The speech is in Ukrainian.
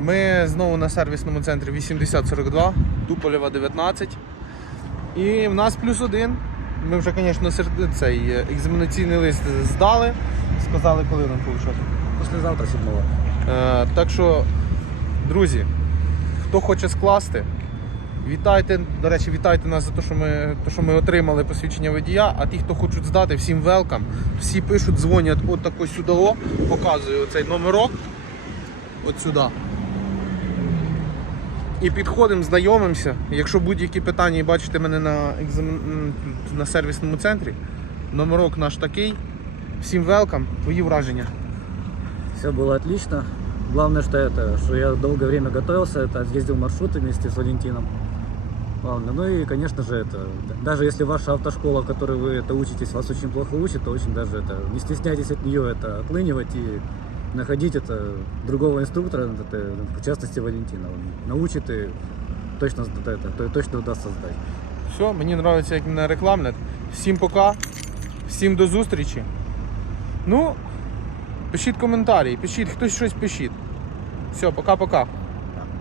Ми знову на сервісному центрі 8042, Туполєва 19. І в нас плюс один. Ми вже, звісно, цей е, екзаменаційний лист здали. Сказали, коли нам получати. Послезавтра седьмого. Е, так що, друзі, хто хоче скласти, вітайте. До речі, вітайте нас за те, що ми, що ми отримали посвідчення водія. А ті, хто хочуть здати, всім велкам. Всі пишуть, дзвонять от тако сюди, показую цей номерок. От сюди. І підходимо, знайомимося. Якщо будь-які питання і бачите мене на, екзамен... м, тут, на сервісному центрі, номерок наш такий. Всім велкам, твої враження. Все было отлично. Главное, что это, что я долгое время готовился, это ездил маршруты вместе с Валентином. Главное. Ну и, конечно же, это, даже если ваша автошкола, в которой вы это учитесь, вас очень плохо учит, то очень даже это, не стесняйтесь от нее это отлынивать и находить это другого инструктора, это, в частности Валентина. Он научит и точно, это, то- точно удастся сдать. Все, мені подобається, як мене рекламлять. Всім пока, всім до зустрічі. Ну, пишіть коментарі, пишіть, хтось щось пишіть. Все, пока-пока.